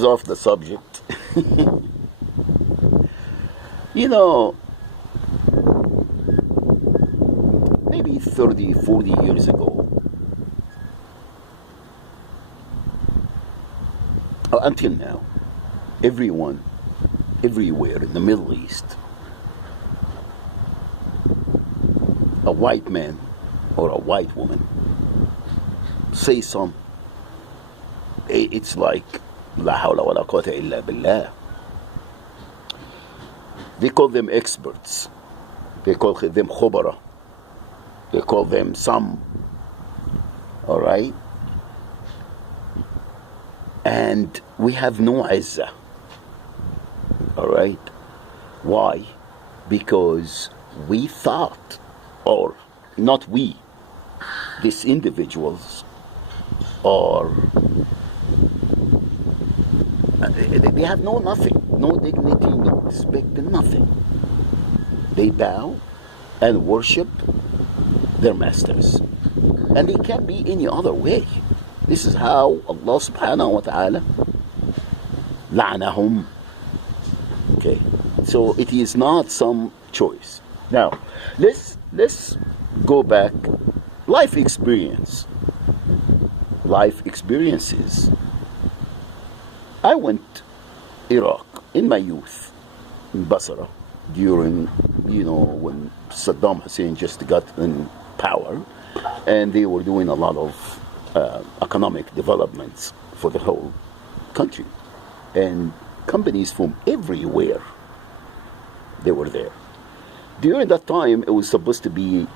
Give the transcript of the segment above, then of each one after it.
is off the subject. You know, maybe 30, 40 years ago, until now, everyone, everywhere in the Middle East, a white man or a white woman say some, it's like la hawla wa la quwwata illa billah. They call them experts. They call them khubara. They call them some. All right? And we have no izzah. All right? Why? Because we thought, or not we, these individuals are, they have no nothing, no dignity, no respect, nothing. They bow and worship their masters. And they can't be any other way. This is how Allah subhanahu wa ta'ala la'anahum. Okay, so it is not some choice. Now, let's go back. Life experiences. I went Iraq in my youth, in Basra, during, when Saddam Hussein just got in power, and they were doing a lot of economic developments for the whole country. And companies from everywhere, they were there. During that time, it was supposed to be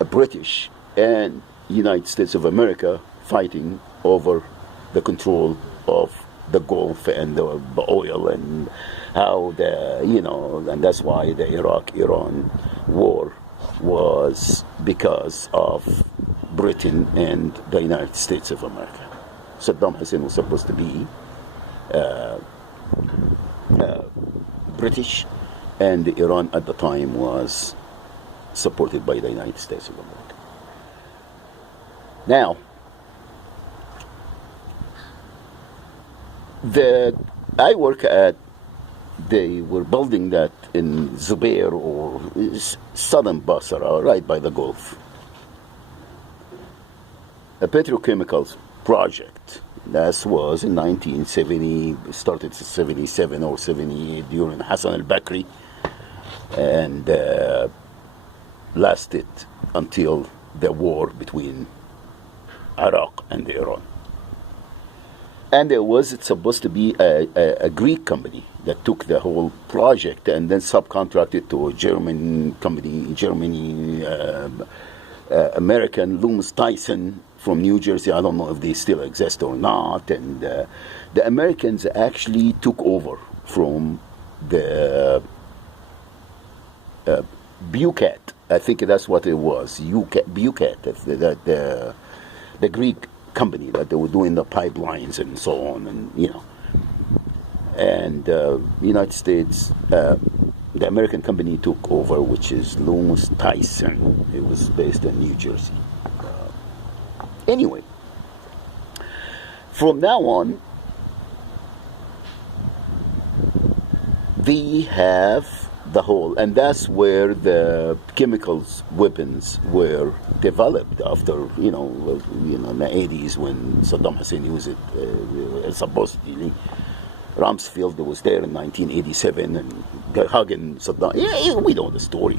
a British and United States of America fighting over the control of the Gulf and the oil, and how and that's why the Iraq-Iran war was because of Britain and the United States of America. Saddam Hussein was supposed to be British, and Iran at the time was supported by the United States of America. Now, I work at, they were building that in Zubair, or southern Basra, right by the Gulf. A petrochemicals project. That was in 1970, started in 77 or 78 during Hassan al-Bakri, and lasted until the war between Iraq and Iran. And it's supposed to be a Greek company that took the whole project and then subcontracted to a German company, American, Loomis Tyson from New Jersey. I don't know if they still exist or not. And the Americans actually took over from the Bucat. I think that's what it was, Bucat, the Greek company that they were doing the pipelines and so on, and United States, the American company took over, which is Loomis Tyson. It was based in New Jersey. Anyway, from now on, they have the whole, and that's where the chemicals weapons were developed after, in the 80s when Saddam Hussein used it, supposedly. Rumsfeld was there in 1987 and hugging Saddam. Yeah, we know the story.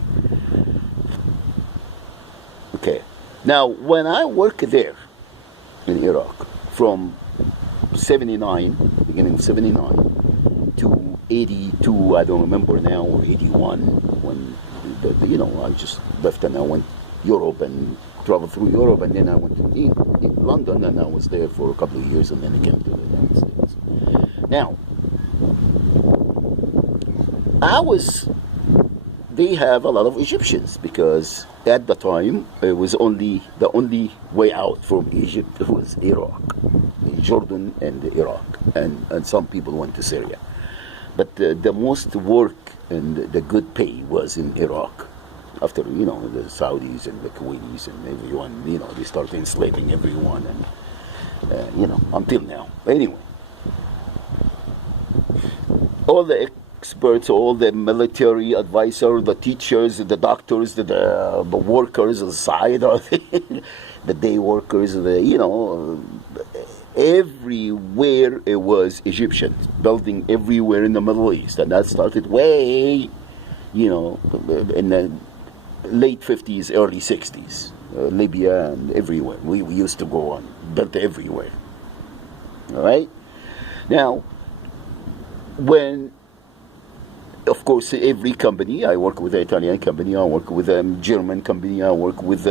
Okay. Now, when I worked there in Iraq from 79, beginning of 79 to 82, I don't remember now, or 81, when I just left and I went Europe and traveled through Europe, and then I went to London, and I was there for a couple of years, and then I came to the United States. Now, they have a lot of Egyptians, because at the time it was the only way out from Egypt was Iraq, Jordan and Iraq, and some people went to Syria. But the most work and the good pay was in Iraq. After, the Saudis and the Kuwaitis and everyone, they started enslaving everyone, and, until now. Anyway, all the experts, all the military advisors, the teachers, the doctors, the workers, the side, the day workers, everywhere it was Egyptians building everywhere in the Middle East, and that started way, in the late 50s, early 60s, Libya and everywhere. We used to go on, built everywhere. All right? Now, when, of course, every company, I work with an Italian company, I work with a German company, I work with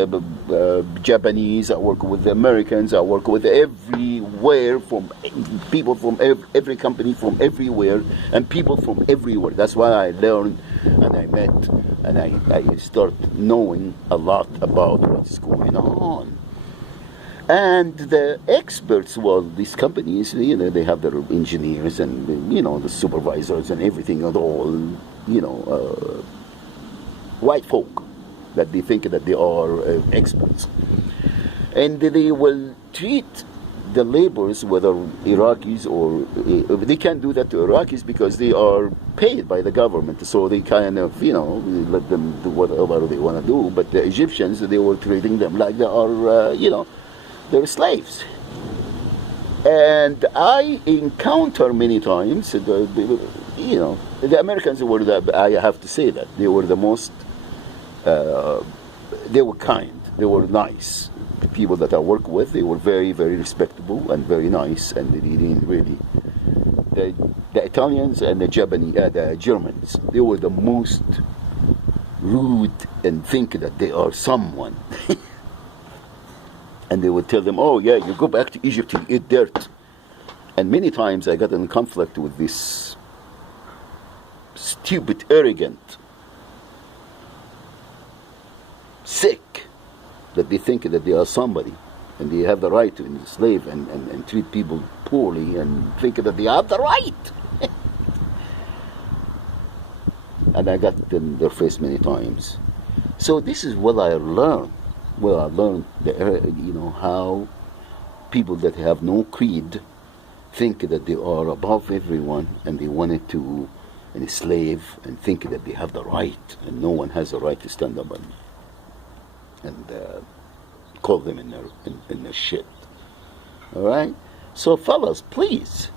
Japanese, I work with the Americans, I work with everywhere, from people from every company from everywhere, and people from everywhere. That's why I learned and I met and I start knowing a lot about what's going on. And the experts, well, these companies, they have their engineers and, the supervisors and everything, and all, white folk that they think that they are experts. And they will treat the laborers, whether Iraqis or, they can't do that to Iraqis because they are paid by the government, so they kind of, let them do whatever they want to do. But the Egyptians, they were treating them like they are, they're slaves. And I encounter many times, the Americans were I have to say that, they were the most, they were kind, they were nice. The people that I work with, they were very, very respectable and very nice, and they didn't really, the Italians and the Japanese, the Germans, they were the most rude and think that they are someone. And they would tell them, oh yeah, you go back to Egypt, you eat dirt. And many times I got in conflict with this stupid, arrogant, sick, that they think that they are somebody, and they have the right to enslave and treat people poorly, and think that they have the right. And I got in their face many times. So this is what I learned. Well, I learned, how people that have no creed think that they are above everyone, and they wanted to enslave and think that they have the right, and no one has the right to stand up and call them in their shit. All right? So, fellas, please,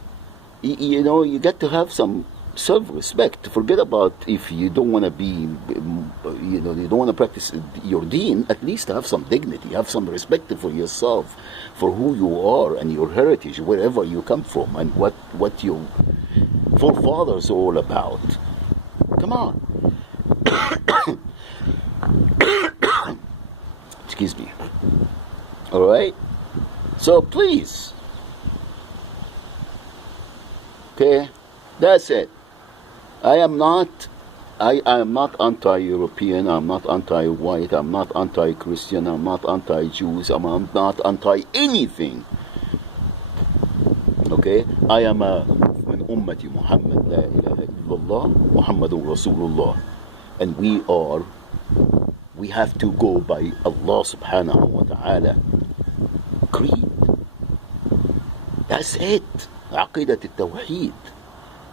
you got to have some self-respect. Forget about if you don't want to be, you don't want to practice your deen. At least have some dignity, have some respect for yourself, for who you are and your heritage, wherever you come from, and what your forefathers are all about. Come on. Excuse me. All right. So please. Okay. That's it. I am not anti-European, I'm not anti-white, I'm not anti-Christian, I'm not anti-Jews, I'm not anti-anything. Okay? I am من أمة محمد لا إله إلا الله محمد رسول الله. And we have to go by Allah subhanahu wa ta'ala creed. That's it. عقيدة التوحيد.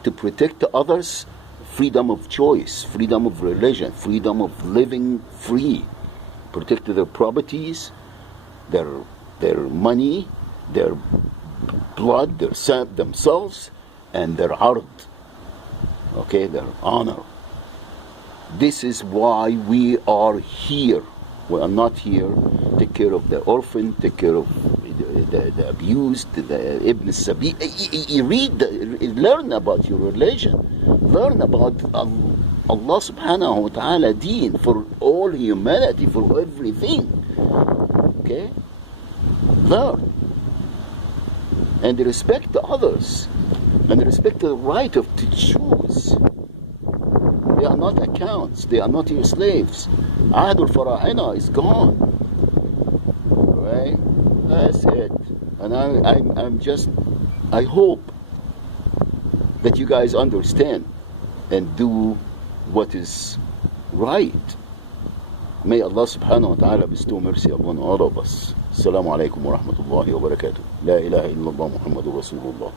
To protect others, freedom of choice, freedom of religion, freedom of living free. Protect their properties, their money, their blood, themselves, and their ard. Okay, their honor. This is why we are here. We are not here to take care of the orphan, take care of the abused, the Ibn Sabi. Learn about your religion. Learn about Allah subhanahu wa ta'ala deen for all humanity, for everything. Okay? Learn. And respect the others. And respect the right to choose. They are not accounts. They are not your slaves. Ahd al-Fara'ina is gone. Right? That's it. And I hope that you guys understand and do what is right. May Allah subhanahu wa ta'ala bestow mercy upon all of us. Assalamu alaikum wa rahmatullahi wa barakatuh. La ilaha illallah Muhammadur Rasulullah.